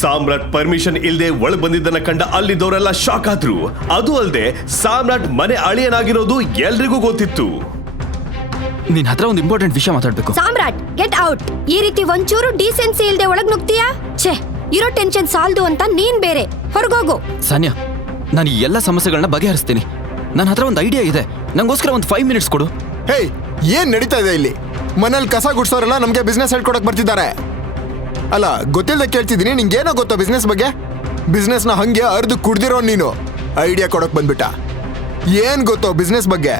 ಸಾಮ್ರಾಟ್ ಪರ್ಮಿಷನ್ ಇಲ್ಲದೆ ಒಳಗ್ ಬಂದಿದ್ದನ್ನ ಕಂಡ ಅಲ್ಲಿದ್ದವರೆಲ್ಲ ಶಾಕ್ ಆದ್ರು. ಅದು ಅಲ್ಲದೆ ಸಾಮ್ರಾಟ್ ಮನೆ ಅಳಿಯನಾಗಿರೋದು ಎಲ್ರಿಗೂ ಗೊತ್ತಿತ್ತು. ನಿನ್ ಹತ್ರ ಒಂದು ಇಂಪಾರ್ಟೆಂಟ್ ವಿಷಯ ಮಾತಾಡ್ಬೇಕು. ಸಾಮ್ರಾಟ್, ಗೆಟ್ ಔಟ್. ಈ ರೀತಿ ಒಂಚೂರು ಡೀಸೆನ್ಸಿ ಇಲ್ದೆ ಒಳಗ್ ನುಗ್ತೀಯಾ? ಛೇ, ಇರೋ ಟೆನ್ಷನ್ ಸಾಲ್ದು ಅಂತ ನೀನ್ ಬೇರೆ. ಹೊರಗೋಗು. ಸಾನ್ಯಾ, ನಾನು ಈ ಎಲ್ಲ ಸಮಸ್ಯೆಗಳನ್ನ ಬಗೆಹರಿಸ್ತೀನಿ. ನನ್ನ ಹತ್ರ ಒಂದು ಐಡಿಯಾ ಇದೆ. ನಂಗೋಸ್ಕರ ಒಂದು 5 ಮಿನಿಟ್ಸ್ ಕೊಡು. ಹೇ, ಏನ್ ನಡೀತಾ ಇದೆ ಇಲ್ಲಿ? ಮನೇಲಿ ಕಸ ಗುಡ್ಸೋರೆಲ್ಲ ನಮ್ಗೆ ಬಿಸ್ನೆಸ್ ಹೇಳ್ಕೊಡಕ್ ಬರ್ತಿದ್ದಾರೆ. ಅಲ್ಲ, ಗೊತ್ತಿಲ್ಲದೆ ಕೇಳ್ತಿದ್ದೀನಿ, ನಿಂಗೇನೋ ಗೊತ್ತಾ ಬಿಸ್ನೆಸ್ ಬಗ್ಗೆ? ಬಿಸ್ನೆಸ್ನ ಹಂಗೆ ಅರ್ದು ಕುಡ್ದಿರೋ ನೀನು ಐಡಿಯಾ ಕೊಡಕ್ ಬಂದ್ಬಿಟ್ಟ. ಏನ್ ಗೊತ್ತೋ ಬಿಸ್ನೆಸ್ ಬಗ್ಗೆ?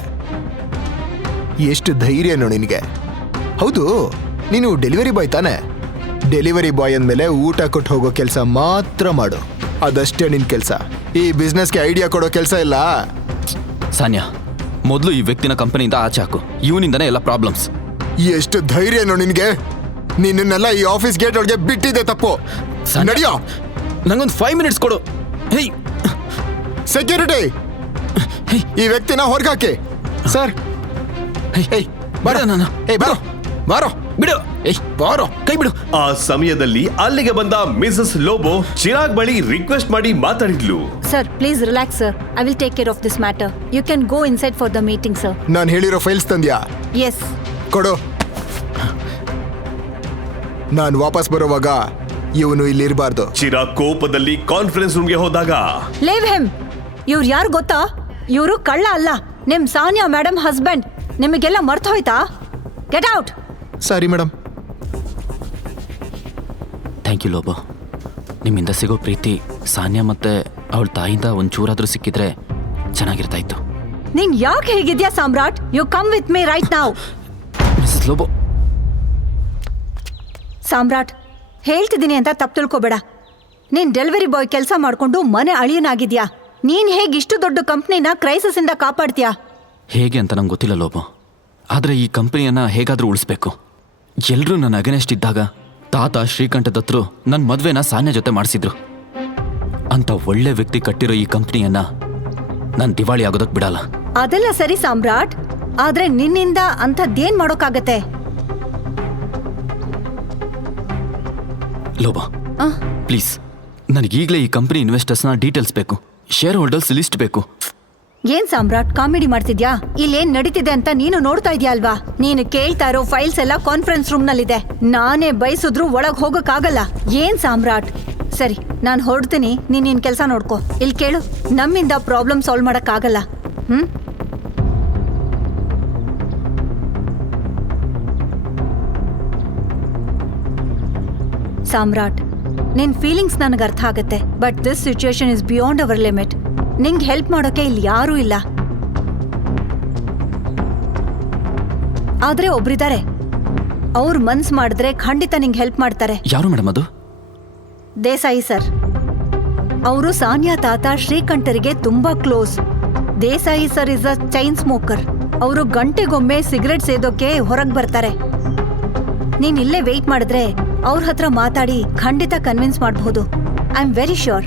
ಎಷ್ಟು ಧೈರ್ಯನೋ ನಿನಗೆ? ಹೌದು, ನೀನು ಡೆಲಿವರಿ ಬಾಯ್ ತಾನೆ? ಡೆಲಿವರಿ ಬಾಯ್ ಅಂದಮೇಲೆ ಊಟ ಕೊಟ್ಟು ಹೋಗೋ ಕೆಲಸ ಮಾತ್ರ ಮಾಡು. ಅದಷ್ಟೇ ನಿನ್ ಕೆಲಸ. ಈ ಬಿಸ್ನೆಸ್ಗೆ ಐಡಿಯಾ ಕೊಡೋ ಕೆಲಸ ಇಲ್ಲ. ಸಾನ್ಯಾ, ಮೊದಲು ಈ ವ್ಯಕ್ತಿನ ಕಂಪನಿಯಿಂದ ಆಚೆ ಹಾಕು. ಇವನಿಂದನೇ ಎಲ್ಲ ಪ್ರಾಬ್ಲಮ್ಸ್. ಎಷ್ಟು ಧೈರ್ಯನೋ ನಿನ್ಗೆ? ನಿನ್ನೆಲ್ಲ ಈ ಆಫೀಸ್ ಗೇಟ್ ಒಳಗೆ ಬಿಟ್ಟಿದೆ ತಪ್ಪು. ನಡಿಯೋ. ನಂಗೊಂದು 5 ಮಿನಿಟ್ಸ್ ಕೊಡು. ಹೇ, ಸೆಕ್ಯೂರಿಟಿ, ಈ ವ್ಯಕ್ತಿನ ಹೊರಗಾಕಿ. ಸರ್, ಬಾರೋ ನಾನು. ಬಾರೋ ಬಾರೋ, ಬಿಡು. ಬಾರೋ, ಕೈ ಬಿಡು. ಆ ಸಮಯದಲ್ಲಿ ಅಲ್ಲಿಗೆ ಬಂದ ಮಿಸಸ್ ಲೋಬೋ ಚಿರಾಗ್ ಬಳಿ ರಿಕ್ವೆಸ್ಟ್ ಮಾಡಿ ಮಾತಾಡಿದ್ಲು. Sir, please relax sir. I will take care of this matter. You can go inside for the meeting sir. ನಾನು ಹೇಳಿರೋ ಫೈಲ್ಸ್ ತಂದ್ಯಾ? ಎಸ್. ಕೊಡು. ನಾನು ವಾಪಸ್ ಬರೋವಾಗ ಇವನು ಇಲ್ಲಿ ಇರಬಾರ್ದು. ಚಿರಾಗ್ ಕೋಪದಲ್ಲಿ ಕಾನ್ಫರೆನ್ಸ್ ರೂಮ್ಗೆ ಹೋದಾಗ, ಲೇವ್ ಹೆಮ್. ಇವ್ರು ಯಾರು ಗೊತ್ತಾ? ಇವರು ಕಳ್ಳ ಅಲ್ಲ, ನಿಮ್ ಸಾನ್ಯಾ ಮೇಡಮ್ ಹಸ್ಬೆಂಡ್. ನಿಮಗೆಲ್ಲ ಮರ್ತ ಹೋಯ್ತಾ? Get out. Sorry madam. Thank you Lobo. ನಿಮ್ಮಿಂದ ಸಿಗೋ ಪ್ರೀತಿ ಸಾನ್ಯಾ ಮತ್ತೆ ಅವಳ ತಾಯಿಯಿಂದ ಒಂಚೂರಾದ್ರೂ ಸಿಕ್ಕಿದ್ರೆ ಚೆನ್ನಾಗಿರ್ತಾ ಇತ್ತು. ನೀನ್ ಯಾಕೆ ಹೇಗಿದ್ಯಾ Samrat? You come with me right now. Mrs Lobo. Samrat, ಹೇಳ್ತಿದ್ದೀನಿ ಅಂತ ತಪ್ಪು ತಿಳ್ಕೊಬೇಡ. ನೀನ್ ಡೆಲಿವರಿ ಬಾಯ್ ಕೆಲಸ ಮಾಡ್ಕೊಂಡು ಮನೆ ಅಳಿಯನಾಗಿದ್ಯಾ. ನೀನ್ ಹೇಗೆ ಇಷ್ಟು ದೊಡ್ಡ ಕಂಪ್ನಿನ ಕ್ರೈಸಿಸ್ ಇಂದ ಕಾಪಾಡ್ತೀಯಾ? ಹೇಗೆ ಅಂತ ನಂಗೆ ಗೊತ್ತಿಲ್ಲ ಲೋಬೋ. ಆದರೆ ಈ ಕಂಪನಿಯನ್ನ ಹೇಗಾದರೂ ಉಳಿಸ್ಬೇಕು. ಎಲ್ಲರೂ ನನ್ನ ಅಗನೆಸ್ಟ್ ಇದ್ದಾಗ ತಾತ ಶ್ರೀಕಂಠ ದತ್ತರು ನನ್ನ ಮದುವೆನ ಸಾನ್ಯಾ ಜೊತೆ ಮಾಡಿಸಿದ್ರು. ಅಂತ ಒಳ್ಳೆ ವ್ಯಕ್ತಿ ಕಟ್ಟಿರೋ ಈ ಕಂಪ್ನಿಯನ್ನ ನಾನು ದಿವಾಳಿ ಆಗೋದಕ್ಕೆ ಬಿಡಲ್ಲ. ಅದೆಲ್ಲ ಸರಿ ಸಾಮ್ರಾಟ್, ಆದ್ರೆ ನಿನ್ನಿಂದ ಅಂಥದ್ದೇನ್ ಮಾಡೋಕ್ಕಾಗತ್ತೆ? ಲೋಬ ಪ್ಲೀಸ್ ನನಗೀಗಲೇ ಈ ಕಂಪನಿ ಇನ್ವೆಸ್ಟರ್ಸ್ನ ಡೀಟೇಲ್ಸ್ ಬೇಕು, ಶೇರ್ ಹೋಲ್ಡರ್ಸ್ ಲಿಸ್ಟ್ ಬೇಕು. ಏನ್ ಸಾಮ್ರಾಟ್ ಕಾಮಿಡಿ ಮಾಡ್ತಿದ್ಯಾ? ಇಲ್ಲೇನ್ ನಡೀತಿದೆ ಅಂತ ನೀನು ನೋಡ್ತಾ ಇದ್ಯಾ ಅಲ್ವಾ? ನೀನು ಕೇಳ್ತಾ ಇರೋ ಫೈಲ್ಸ್ ಎಲ್ಲ ಕಾನ್ಫರೆನ್ಸ್ ರೂಮ್ ನಲ್ಲಿದೆ. ನಾನೇ ಬಯಸಿದ್ರು ಒಳಗ್ ಹೋಗಕ್ಕಾಗಲ್ಲ. ಏನ್ ಸಾಮ್ರಾಟ್? ಸರಿ, ನಾನ್ ಹೊರಡ್ತೀನಿ, ನೀನ್ ನಿನ್ ಕೆಲ್ಸ ನೋಡ್ಕೋ. ಇಲ್ಲಿ ಕೇಳು, ನಮ್ಮಿಂದ ಪ್ರಾಬ್ಲಮ್ ಸಾಲ್ವ್ ಮಾಡಕ್ಕಾಗಲ್ಲ. ಸಾಮ್ರಾಟ್, ನಿನ್ ಫೀಲಿಂಗ್ಸ್ ನನಗೆ ಅರ್ಥ ಆಗತ್ತೆ, but this situation is beyond our limit. ನಿಂಗೆ ಹೆಲ್ಪ್ ಮಾಡೋಕೆ ಇಲ್ಲಿ ಯಾರೂ ಇಲ್ಲ. ಆದ್ರೆ ಒಬ್ರಿದ್ದಾರೆ, ಅವ್ರು ಮನ್ಸ್ ಮಾಡಿದ್ರೆ ಖಂಡಿತ ನಿಂಗೆ ಹೆಲ್ಪ್ ಮಾಡ್ತಾರೆ. ಯಾರು ಮೇಡಮ್ ಅದು? ದೇಸಾಯಿ ಸರ್. ಅವರು ಸಾನ್ಯಾ ತಾತ ಶ್ರೀಕಂಠರಿಗೆ ತುಂಬಾ close. Desai sir is a chain smoker. ಅವರು ಗಂಟೆಗೊಮ್ಮೆ ಸಿಗರೆಟ್ ಸೇದೋಕೆ ಹೊರಗೆ ಬರ್ತಾರೆ. ನೀನ್ ಇಲ್ಲೇ ವೆಯ್ಟ್ ಮಾಡಿದ್ರೆ ಅವ್ರ ಹತ್ರ ಮಾತಾಡಿ ಖಂಡಿತ ಕನ್ವಿನ್ಸ್ ಮಾಡಬಹುದು. ಐ ಆಮ್ ವೆರಿ ಶ್ಯೂರ್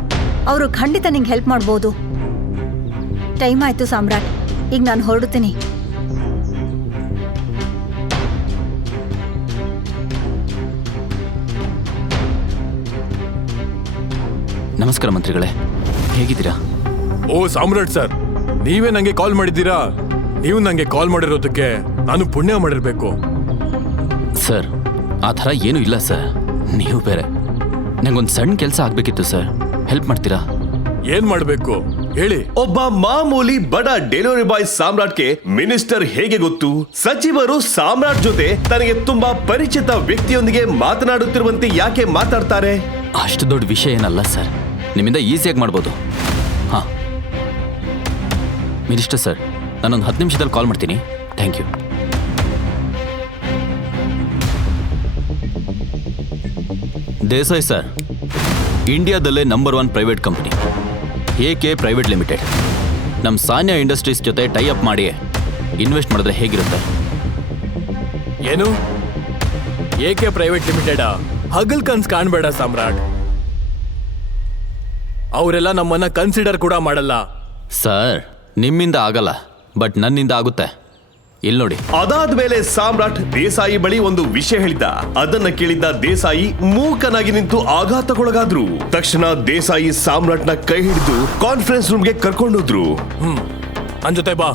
ಅವರು ಖಂಡಿತ ನಿಂಗೆ ಹೆಲ್ಪ್ ಮಾಡ್ಬೋದು. ಟೈಮ್ ಆಯ್ತು ಸಾಮ್ರಾಟ್, ಈಗ ನಾನು ಹೊರಡುತ್ತೀನಿ. ನಮಸ್ಕಾರ ಮಂತ್ರಿಗಳೇ, ಹೇಗಿದ್ದೀರಾ? ಓ ಸಾಮ್ರಾಟ್ ಸರ್, ನೀವೇ ನಂಗೆ ಕಾಲ್ ಮಾಡಿದ್ದೀರಾ? ನೀವು ನಂಗೆ ಕಾಲ್ ಮಾಡಿರೋದಕ್ಕೆ ನಾನು ಪುಣ್ಯ ಮಾಡಿರ್ಬೇಕು. ಸರ್, ಆ ಥರ ಏನೂ ಇಲ್ಲ ಸರ್. ನೀವು ಬೇರೆ. ನಂಗೊಂದು ಸಣ್ಣ ಕೆಲಸ ಆಗಬೇಕಿತ್ತು ಸರ್, ಹೆಲ್ಪ್ ಮಾಡ್ತೀರಾ? ಏನ್ ಮಾಡಬೇಕು ಹೇಳಿ. ಒಬ್ಬ ಮಾಮೂಲಿ ಬಡ ಡೆಲಿವರಿ ಬಾಯ್ ಸಾಮ್ರಾಟ್ಗೆ ಮಿನಿಸ್ಟರ್ ಹೇಗೆ ಗೊತ್ತು? ಸಚಿವರು ಸಾಮ್ರಾಟ್ ಜೊತೆ ತನಗೆ ತುಂಬಾ ಪರಿಚಿತ ವ್ಯಕ್ತಿಯೊಂದಿಗೆ ಮಾತನಾಡುತ್ತಿರುವಂತೆ ಯಾಕೆ ಮಾತಾಡ್ತಾರೆ? ಅಷ್ಟು ದೊಡ್ಡ ವಿಷಯ ಏನಲ್ಲ ಸರ್, ನಿಮ್ಮಿಂದ ಈಸಿಯಾಗಿ ಮಾಡ್ಬೋದು. ಹಾಂ ಮಿನಿಸ್ಟರ್ ಸರ್, ನಾನೊಂದು 10 ನಿಮಿಷದಲ್ಲಿ ಕಾಲ್ ಮಾಡ್ತೀನಿ. Thank you. ದೇಸಾಯಿ ಸರ್, ಇಂಡಿಯಾದಲ್ಲೇ number 1 private company AK private limited ನಮ್ಮ ಸಾನ್ಯಾ ಇಂಡಸ್ಟ್ರೀಸ್ ಜೊತೆ ಟೈ ಅಪ್ ಮಾಡಿ ಇನ್ವೆಸ್ಟ್ ಮಾಡಿದ್ರೆ ಹೇಗಿರುತ್ತೆ? ಏನು AK ಪ್ರೈವೇಟ್ ಲಿಮಿಟೆಡ್? ಹಗಲ್ ಕನ್ಸ್ ಕಾಣ್ಬೇಡ ಸಾಮ್ರಾಟ್. ಅವರೆಲ್ಲ ನಮ್ಮನ್ನ ಕನ್ಸಿಡರ್ ಕೂಡ ಮಾಡಲ್ಲ. ಸರ್, ನಿಮ್ಮಿಂದ ಆಗಲ್ಲ, ಬಟ್ ನನ್ನಿಂದ ಆಗುತ್ತೆ. ಇಲ್ಲಿ ನೋಡಿ. ಅದಾದ್ಮೇಲೆ ಸಾಮ್ರಾಟ್ ದೇಸಾಯಿ ಬಳಿ ಒಂದು ವಿಷಯ ಹೇಳಿದ್ದ. ಅದನ್ನ ಕೇಳಿದ್ದ ದೇಸಾಯಿ ಮೂಕನಾಗಿ ನಿಂತು ಆಘಾತಕ್ಕೊಳಗಾದ್ರು. ತಕ್ಷಣ ದೇಸಾಯಿ ಸಾಮ್ರಾಟ್ನ ಕೈ ಹಿಡಿದು ಕಾನ್ಫರೆನ್ಸ್ ರೂಮ್ಗೆ ಕರ್ಕೊಂಡೋದ್ರು. ನನ್ ಜೊತೆ ಬಾ.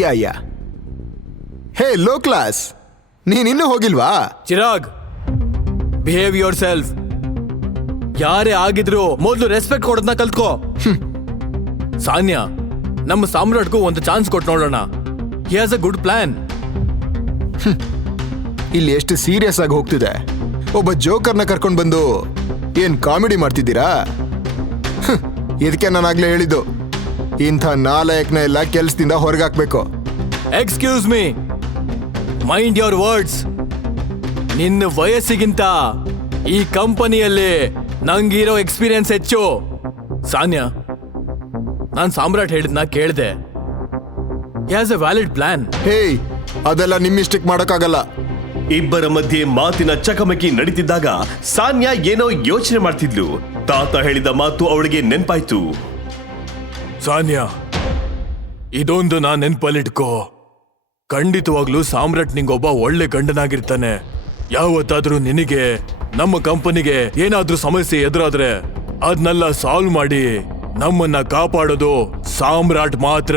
ಯಾ ಹೇ ಲೋ ಕ್ಲಾಸ್, ನೀನಿನ್ನೂ ಹೋಗಿಲ್ವಾ? Chirag, behave your self. ಯಾರೇ ಆಗಿದ್ರು ಮೊದಲು ರೆಸ್ಪೆಕ್ಟ್ ಕೊಡೋದನ್ನ ಕಲ್ತ್ಕೋ. ಸಾನ್ಯಾ, ನಮ್ಮ ಸಾಮ್ರಾಟ್ಗೂ ಒಂದು ಚಾನ್ಸ್ ಕೊಟ್ಟು ನೋಡೋಣ. He has a good plan. ಇಲ್ಲಿ ಎಷ್ಟು ಸೀರಿಯಸ್ ಆಗಿ ಹೋಗ್ತಿದೆ. ಒಬ್ಬ ಜೋಕರ್ನ ಕರ್ಕೊಂಡು ಬಂದು ಏನ್ ಕಾಮಿಡಿ ಮಾಡ್ತಿದ್ದೀರಾ? ಇದಕ್ಕೆ ನಾನಾಗ್ಲೇ ಹೇಳಿದ್ದು, ಇಂಥ ನಾಲಾಯಕ್ನ ಎಲ್ಲ ಕೆಲ್ಸದಿಂದ ಹೊರಗಾಕ್ಬೇಕು. Excuse me, mind your words. ನಿನ್ನ ವಯಸ್ಸಿಗಿಂತ ಈ ಕಂಪನಿಯಲ್ಲಿ ನಂಗಿರೋ ಎಕ್ಸ್ಪೀರಿಯನ್ಸ್ ಹೆಚ್ಚು. ಸಾನ್ಯಾ, ನಾನ್ ಸಾಮ್ರಾಟ್ ಹೇಳಿದ್ನ ಕೇಳ್ದೆ. Has a valid plan. Hey, ಅದೆಲ್ಲ ನಿಮ್ಮಿಷ್ಟಕ್ಕೆ ಮಾಡೋಕ್ಕಾಗಲ್ಲ. ಇಬ್ಬರ ಮಧ್ಯೆ ಮಾತಿನ ಚಕಮಕಿ ನಡೀತಿದ್ದಾಗ ಸಾನ್ಯಾ ಏನೋ ಯೋಚನೆ ಮಾಡ್ತಿದ್ಲು. ತಾತ ಹೇಳಿದ ಮಾತು ಅವಳಿಗೆ ನೆನ್ಪಾಯ್ತು. ಸಾನ್ಯಾ, ಇದೊಂದು ನಾ ನೆನ್ಪಲ್ಲಿಟ್ಕೋ. ಖಂಡಿತವಾಗ್ಲೂ ಸಾಮ್ರಾಟ್ ನಿಂಗೊಬ್ಬ ಒಳ್ಳೆ ಗಂಡನಾಗಿರ್ತಾನೆ. ಯಾವತ್ತಾದ್ರೂ ನಿನಗೆ ನಮ್ಮ ಕಂಪನಿಗೆ ಏನಾದ್ರೂ ಸಮಸ್ಯೆ ಎದುರಾದ್ರೆ ಅದನ್ನೆಲ್ಲ ಸಾಲ್ವ್ ಮಾಡಿ ನಮ್ಮನ್ನ ಕಾಪಾಡೋದು ಸಾಮ್ರಾಟ್ ಮಾತ್ರ.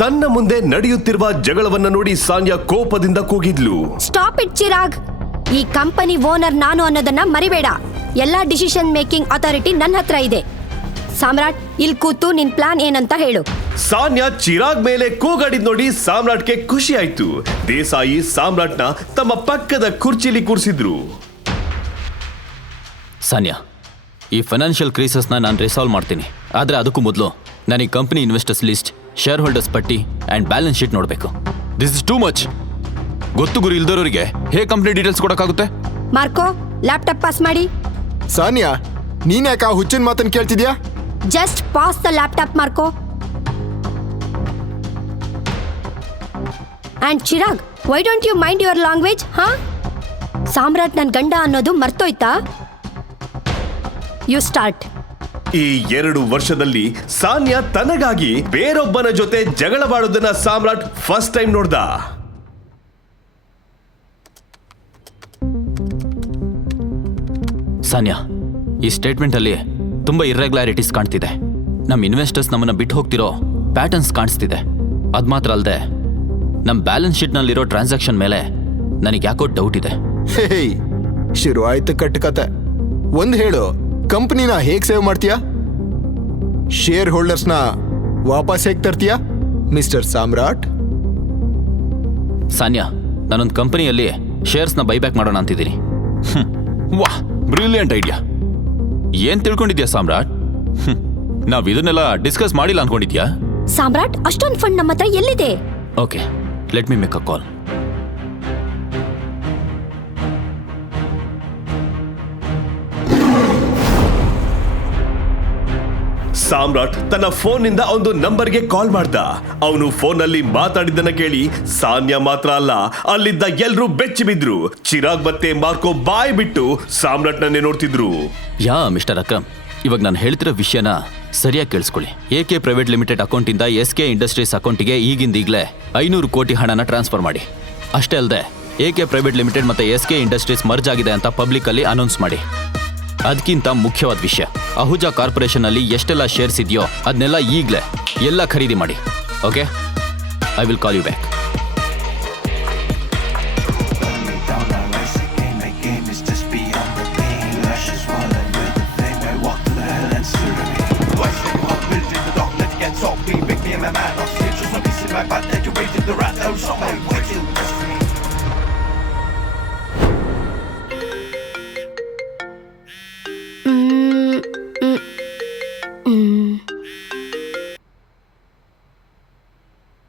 ತನ್ನ ಮುಂದೆ ನಡೆಯುತ್ತಿರುವ ಜಗಳವನ್ನ ನೋಡಿ ಸಾನ್ಯಾ ಕೋಪದಿಂದ ಕೂಗಿದ್ಲು. Stop it Chirag. ಈ ಕಂಪನಿ ಓನರ್ ನಾನು ಅನ್ನೋದನ್ನ ಮರಿಬೇಡ. ಎಲ್ಲಾ ಡಿಸಿಷನ್ ಮೇಕಿಂಗ್ ಅಥಾರಿಟಿ ನನ್ನ ಹತ್ರ ಇದೆ. ಸಾಮ್ರಾಟ್, ಇಲ್ಲಿ ಕೂತು ನಿನ್ ಪ್ಲಾನ್ ಏನಂತ ಹೇಳು. ಸಾನ್ಯಾ ಚಿರಾಗ್ ಮೇಲೆ ಕೂಗಾಡಿದ್ ನೋಡಿ ಸಾಮ್ರಾಟ್ಗೆ ಖುಷಿ ಆಯ್ತು. ದೇಸಾಯಿ ಸಾಮ್ರಾಟ್ನ ತಮ್ಮ ಪಕ್ಕದ ಕುರ್ಚಿಲಿ ಕೂರಿಸಿದ್ರು. ಸಾನ್ಯಾ, ಈ ಫೈನಾನ್ಷಿಯಲ್ ಕ್ರೈಸಸ್ನ ನಾನು ರಿಸಾಲ್ವ್ ಮಾಡ್ತೀನಿ. ಆದರೆ ಅದಕ್ಕೂ ಮೊದಲು ನಾನು ಈ company investors list, shareholders ಪಟ್ಟಿ ಆ್ಯಂಡ್ ಬ್ಯಾಲೆನ್ಸ್ ಶೀಟ್ ನೋಡಬೇಕು. This is too much. ಗೊತ್ತು ಗುರಿ ಇಲ್ದರೋರಿಗೆ ಹೇಗೆ ಕಂಪ್ನಿ ಡೀಟೇಲ್ಸ್ ಕೊಡೋಕ್ಕಾಗುತ್ತೆ? ಮಾರ್ಕೋ, ಲ್ಯಾಪ್ಟಾಪ್ ಪಾಸ್ ಮಾಡಿ. ಸಾನ್ಯಾ, ನೀನ್ ಯಾಕೆ ಆ ಹುಚ್ಚಿನ ಮಾತನ್ನು ಕೇಳ್ತಿದ್ಯಾ? Just pass the laptop Marco. And Chirag, why don't you mind your language? ಹಾ, ಸಾಮ್ರಾಟ್ ನನ್ ಗಂಡ ಅನ್ನೋದು ಮರ್ತೋಯ್ತಾ? You start. ಈ 2 ವರ್ಷದಲ್ಲಿ ಸಾನ್ಯಾ ತನಗಾಗಿ ಬೇರೊಬ್ಬನ ಜೊತೆ ಜಗಳವಾಡೋದನ್ನ ಸಾಮ್ರಾಟ್ ಫಸ್ಟ್ ಟೈಮ್ ನೋಡ್ದ. ಸಾನ್ಯಾ, ಈ ಸ್ಟೇಟ್ಮೆಂಟ್ ಅಲ್ಲಿ ತುಂಬಾ ಇರ್ರೆಗ್ಯುಲಾರಿಟೀಸ್ ಕಾಣ್ತಿದೆ. ನಮ್ಮ ಇನ್ವೆಸ್ಟರ್ಸ್ ನಮ್ಮನ್ನ ಬಿಟ್ಟು ಹೋಗ್ತಿರೋ ಪ್ಯಾಟರ್ನ್ಸ್ ಕಾಣಿಸ್ತಿದೆ. ಅದ್ ಮಾತ್ರ ಅಲ್ಲದೆ ನಮ್ಮ ಬ್ಯಾಲೆನ್ಸ್ ಶೀಟ್ ನಲ್ಲಿರೋ ಟ್ರಾನ್ಸಾಕ್ಷನ್ ಮೇಲೆ ನನಗೆ ಯಾಕೋ ಡೌಟ್ ಇದೆ. ಹೇಯ್, ಶುರು ಆಯ್ತು ಕಟ್ಟುಕತೆ. ಒಂದ್ ಹೇಳು, ಕಂಪ್ನಿನ ಹೇಗ್ ಸೇವ್ ಮಾಡ್ತೀಯಾ? ಶೇರ್ ಹೋಲ್ಡರ್ಸ್ನ ವಾಪಸ್ ಹೇಗ್ ತರ್ತೀಯಾ ಮಿಸ್ಟರ್ ಸಾಮ್ರಾಟ್? ಸಾನ್ಯಾ, ನಾನೊಂದು ಕಂಪನಿಯಲ್ಲಿ ಶೇರ್ಸ್ನ ಬೈಬ್ಯಾಕ್ ಮಾಡೋಣ ಅಂತಿದ್ದೀನಿ. ವಾಹ್, ಬ್ರಿಲಿಯಂಟ್ ಐಡಿಯಾ. ಏನ್ ತಿಳ್ಕೊಂಡಿದ್ಯಾ ಸಾಮ್ರಾಟ್? ನಾವ್ ಇದನ್ನೆಲ್ಲ ಡಿಸ್ಕಸ್ ಮಾಡಿಲ್ಲ ಅನ್ಕೊಂಡಿದ್ಯಾ? ಸಾಮ್ರಾಟ್, ಅಷ್ಟೊಂದು ಫಂಡ್ ನಮ್ಮ ಹತ್ರ ಎಲ್ಲಿದೆ? Okay, let me make a call. Samrat ತನ್ನ ಫೋನ್ನಿಂದ ಒಂದು ನಂಬರ್ಗೆ ಕಾಲ್ ಮಾಡ್ದ. ಅವನು ಫೋನ್ನಲ್ಲಿ ಮಾತಾಡಿದ್ದನ್ನ ಕೇಳಿ ಸಾನ್ಯಾ ಮಾತ್ರ ಅಲ್ಲ, ಅಲ್ಲಿದ್ದ ಎಲ್ರೂ ಬೆಚ್ಚಿ ಬಿದ್ರು. ಚಿರಾಗ್ ಮತ್ತೆ ಮಾರ್ಕೋ ಬಾಯ್ ಬಿಟ್ಟು ಸಾಮ್ರಾಟ್ನನ್ನೇ ನೋಡ್ತಿದ್ರು. ಯಾ ಮಿಸ್ಟರ್ ಅಕ್ರಮ್, ಇವಾಗ ನಾನು ಹೇಳ್ತಿರೋ ವಿಷಯನ ಸರಿಯಾಗಿ ಕೇಳಿಸ್ಕೊಳ್ಳಿ. AK ಪ್ರೈವೇಟ್ ಲಿಮಿಟೆಡ್ ಅಕೌಂಟಿಂದ SK ಇಂಡಸ್ಟ್ರೀಸ್ ಅಕೌಂಟಿಗೆ ಈಗಿಂದೀಗ್ಲೇ 500 ಕೋಟಿ ಹಣನ ಟ್ರಾನ್ಸ್ಫರ್ ಮಾಡಿ. ಅಷ್ಟೇ ಅಲ್ಲದೆ AK ಪ್ರೈವೇಟ್ ಲಿಮಿಟೆಡ್ ಮತ್ತೆ SK ಇಂಡಸ್ಟ್ರೀಸ್ ಮರ್ಜ್ ಆಗಿದೆ ಅಂತ ಪಬ್ಲಿಕ್ ಅಲ್ಲಿ ಅನೌನ್ಸ್ ಮಾಡಿ. ಅದಕ್ಕಿಂತ ಮುಖ್ಯವಾದ ವಿಷಯ, ಅಹುಜಾ ಕಾರ್ಪೊರೇಷನ್ ಅಲ್ಲಿ ಎಷ್ಟೆಲ್ಲ ಶೇರ್ಸ್ ಇದೆಯೋ ಅದನ್ನೆಲ್ಲ ಈಗಲೇ ಎಲ್ಲ ಖರೀದಿ ಮಾಡಿ. Okay, I will call you back.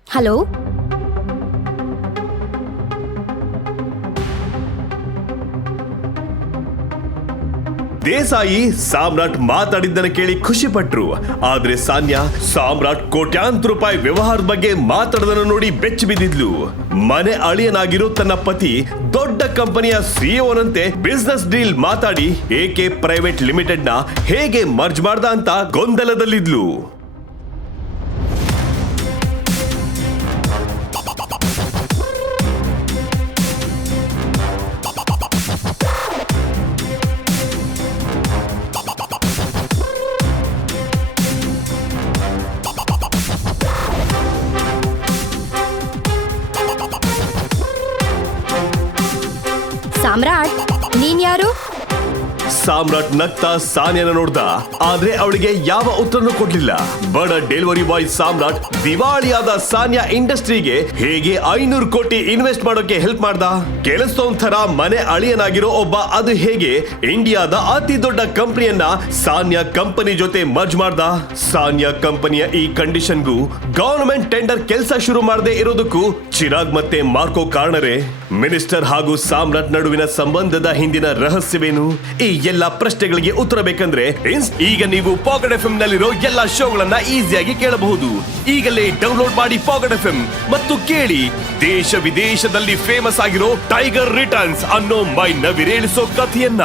Hello, Desai Samrat ಮಾತಾಡಿದ್ದನ್ನ ಕೇಳಿ ಖುಷಿ ಪಟ್ರು. ಆದ್ರೆ ಸಾನ್ಯಾ ಸಾಮ್ರಾಟ್ ಕೋಟ್ಯಾಂತರ ರೂಪಾಯಿ ವ್ಯವಹಾರದ ಬಗ್ಗೆ ಮಾತಾಡೋದನ್ನ ನೋಡಿ ಬೆಚ್ಚಿ ಬಿದ್ದಿದ್ಲು. ಮನೆ ಅಳಿಯನಾಗಿರೋ ತನ್ನ ಪತಿ ದೊಡ್ಡ ಕಂಪನಿಯ ಸಿಇಒನಂತೆ ಬಿಸ್ನೆಸ್ ಡೀಲ್ ಮಾತಾಡಿ AK ಪ್ರೈವೇಟ್ ಲಿಮಿಟೆಡ್ ನ ಹೇಗೆ ಮರ್ಜ್ ಮಾಡ್ದ ಅಂತ ಗೊಂದಲದಲ್ಲಿದ್ಲು. ಸಾಮ್ರಾಟ್, ನೀನ್ ಯಾರು? ಸಾಮ್ರಾಟ್ ನಗ್ತಾ ಸಾನ್ಯಾನ ನೋಡ್ದ, ಆದ್ರೆ ಅವಳಿಗೆ ಯಾವ ಉತ್ತರನೂ ಕೊಡ್ಲಿಲ್ಲ. ಬಡ ಡೆಲಿವರಿ ಬಾಯ್ ಸಾಮ್ರಾಟ್ ದಿವಾಳಿಯಾದ ಸಾನ್ಯಾ ಇಂಡಸ್ಟ್ರಿಗೆ ಹೇಗೆ 500 ಕೋಟಿ ಇನ್ವೆಸ್ಟ್ ಮಾಡೋಕೆ ಹೆಲ್ಪ್ ಮಾಡ್ದ? ಕೆಲಸದವನ್ ಥರ ಮನೆ ಅಳಿಯನಾಗಿರೋ ಒಬ್ಬ ಅದು ಹೇಗೆ ಇಂಡಿಯಾದ ಅತಿ ದೊಡ್ಡ ಕಂಪನಿಯನ್ನ ಸಾನ್ಯಾ ಕಂಪನಿ ಜೊತೆ ಮರ್ಜ್ ಮಾಡ್ದ? ಸಾನ್ಯಾ ಕಂಪನಿಯ ಈ ಕಂಡೀಷನ್ಗೂ ಗವರ್ನಮೆಂಟ್ ಟೆಂಡರ್ ಕೆಲಸ ಶುರು ಮಾಡದೆ ಇರೋದಕ್ಕೂ ಚಿರಾಗ್ ಮತ್ತೆ ಮಾರ್ಕೋ ಕಾರಣರೇ? ಮಿನಿಸ್ಟರ್ ಹಾಗೂ ಸಾಮ್ರಾಟ್ ನಡುವಿನ ಸಂಬಂಧದ ಹಿಂದಿನ ರಹಸ್ಯವೇನು? ಈ ಎಲ್ಲ ಪ್ರಶ್ನೆಗಳಿಗೆ ಉತ್ತರ ಬೇಕಂದ್ರೆ ಈಗ ನೀವು ಪಾಕೆಟ್ FM ನಲ್ಲಿರೋ ಎಲ್ಲಾ ಶೋಗಳನ್ನ ಈಸಿಯಾಗಿ ಕೇಳಬಹುದು. ಈಗಲೇ ಡೌನ್ಲೋಡ್ ಮಾಡಿ ಪಾಕೆಟ್ FM ಮತ್ತು ಕೇಳಿ ದೇಶ ವಿದೇಶದಲ್ಲಿ ಫೇಮಸ್ ಆಗಿರೋ ಟೈಗರ್ ರಿಟರ್ನ್ಸ್ ಅನ್ನೋ ಮೈ ನವಿರೇಳಿಸೋ ಕಥೆಯನ್ನ.